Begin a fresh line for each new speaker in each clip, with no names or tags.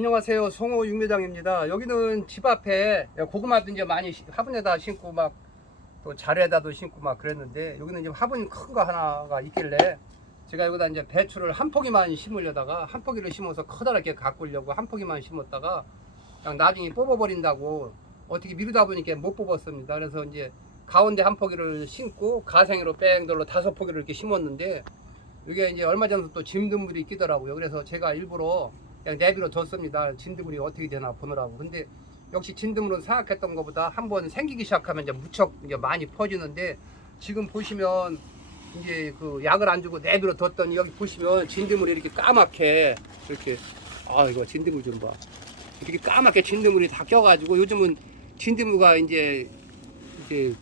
안녕하세요. 송호 육묘장입니다. 여기는 집 앞에 고구마도 이제 많이 시- 화분에다 심고 막 또 자루에다도 심고 막 그랬는데 여기는 지금 화분 큰 거 하나가 있길래 제가 여기다 이제 배추를 한 포기만 심으려다가 한 포기를 심어서 커다랗게 가꾸려고 한 포기만 심었다가 그냥 나중에 뽑아버린다고 어떻게 미루다 보니까 못 뽑았습니다. 그래서 이제 가운데 한 포기를 심고 가생으로 뺑돌로 다섯 포기를 이렇게 심었는데 이게 이제 얼마 전에 또 진드물이 끼더라고요. 그래서 제가 일부러 그냥 내비로 뒀습니다. 진드물이 어떻게 되나 보느라고. 근데 역시 진드물은 생각했던 것보다 한 번 생기기 시작하면 이제 무척 이제 많이 퍼지는데 지금 보시면 이제 그 약을 안 주고 내비로 뒀더니 여기 보시면 진드물이 이렇게 까맣게 이렇게 아 이거 진드물 좀 봐. 이렇게 까맣게 진드물이 다 껴가지고 요즘은 진드물가 이제 이제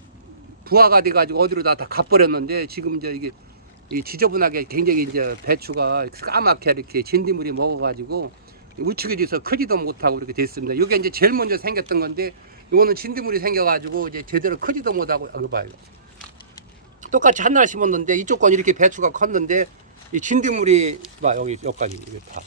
부화가 돼가지고 어디로 다, 다 가버렸는데 지금 이제 이게 이 지저분하게 굉장히 이제 배추가 까맣게 이렇게 진드물이 먹어가지고 우측에 져서 크지도 못하고 이렇게 됐습니다. 이게 이제 제일 먼저 생겼던 건데 이거는 진드물이 생겨가지고 이제 제대로 크지도 못하고 아, 이거 봐요. 똑같이 한 날 심었는데 이쪽 건 이렇게 배추가 컸는데 이 진드물이 봐 여기 여기까지 이게 다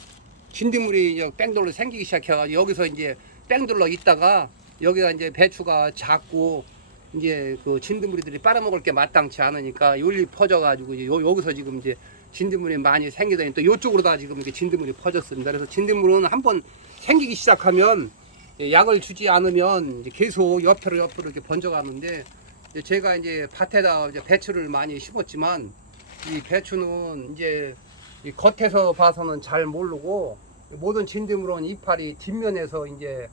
진드물이 이제 뺑돌로 생기기 시작해가지고 여기서 이제 뺑돌로 있다가 여기가 이제 배추가 작고 이제 그 진드물이들이 빨아먹을 게 마땅치 않으니까 열리 퍼져가지고 이제 요, 여기서 지금 이제 진드물이 많이 생기더니 또 이쪽으로 다 지금 이렇게 진드물이 퍼졌습니다. 그래서 진드물은 한번 생기기 시작하면 예, 약을 주지 않으면 이제 계속 옆으로 옆으로 이렇게 번져가는데 이제 제가 이제 밭에다 이제 배추를 많이 심었지만 이 배추는 이제 이 겉에서 봐서는 잘 모르고 모든 진드물은 이파리 뒷면에서 이제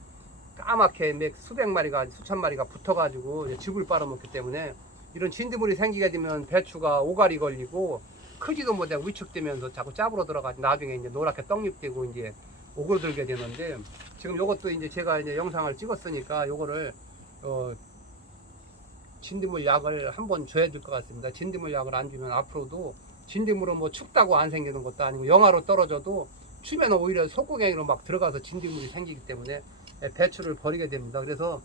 까맣게 몇 수백 마리가 수천 마리가 붙어가지고 즙을 빨아먹기 때문에 이런 진드물이 생기게 되면 배추가 오가리 걸리고 크지도 못하고 위축되면서 자꾸 짭으로 들어가지 나중에 이제 노랗게 떡잎되고 이제 오그러들게 되는데 지금 요것도 이제 제가 이제 영상을 찍었으니까 요거를 어 진드물 약을 한번 줘야 될 것 같습니다. 진드물 약을 안 주면 앞으로도 진드물은 뭐 춥다고 안 생기는 것도 아니고 영하로 떨어져도 추면 오히려 속구경이로 막 들어가서 진드물이 생기기 때문에 배추를 버리게 됩니다. 그래서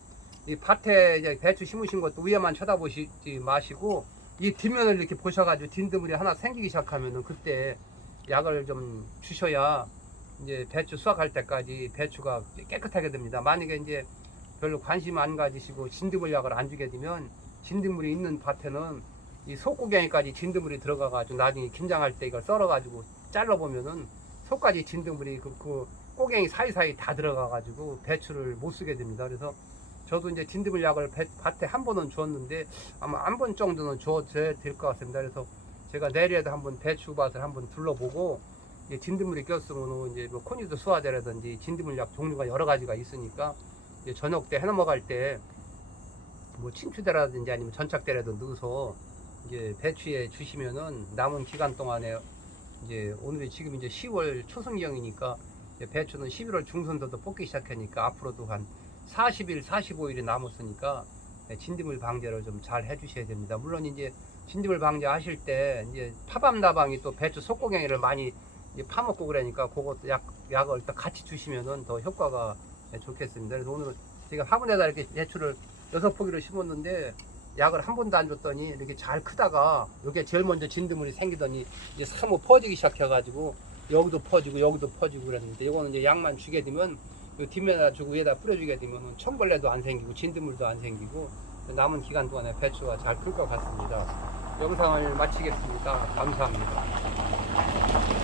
이 밭에 이제 배추 심으신 것도 위에만 쳐다보시지 마시고 이 뒷면을 이렇게 보셔가지고 진드물이 하나 생기기 시작하면은 그때 약을 좀 주셔야 이제 배추 수확할 때까지 배추가 깨끗하게 됩니다. 만약에 이제 별로 관심 안 가지시고 진드물 약을 안 주게 되면 진드물이 있는 밭에는 이 속구경이까지 진드물이 들어가가지고 나중에 김장할 때 이걸 썰어가지고 잘라보면은 속까지 진드물이 그, 그 꼬갱이 사이사이 다 들어가가지고 배추를 못 쓰게 됩니다. 그래서 저도 이제 진드물 약을 배- 밭에 한 번은 주었는데 아마 한 번 정도는 줘야 될 것 같습니다. 그래서 제가 내일에도 한번 배추밭을 한번 둘러보고 이제 진드물이 꼈으면 이제 뭐 코니드 수화제라든지 진드물 약 종류가 여러 가지가 있으니까 이제 저녁 때 해넘어갈 때 뭐 침추대라든지 아니면 전착대라도 넣어서 이제 배추에 주시면은 남은 기간 동안에 이제 오늘이 지금 이제 10월 초승경이니까 배추는 11월 중순부터 뽑기 시작하니까 앞으로도 한 40일, 45일이 남았으니까 네, 진드물 방제를 좀 잘 해주셔야 됩니다. 물론 이제 진드물 방제 하실 때 이제 파밤나방이 또 배추 속고갱이를 많이 파먹고 그러니까 그것도 약, 약을 또 같이 주시면은 더 효과가 네, 좋겠습니다. 그래서 오늘은 제가 화분에다 이렇게 배추를 여섯 포기를 심었는데 약을 한 번도 안 줬더니 이렇게 잘 크다가 이게 제일 먼저 진드물이 생기더니 이제 사모 퍼지기 시작해가지고 여기도 퍼지고 여기도 퍼지고 그랬는데 이거는 이제 약만 주게 되면 그 뒷면에다 주고 위에다 뿌려주게 되면 청벌레도 안 생기고 진드물도 안 생기고 남은 기간 동안에 배추가 잘 클 것 같습니다. 영상을 마치겠습니다. 감사합니다.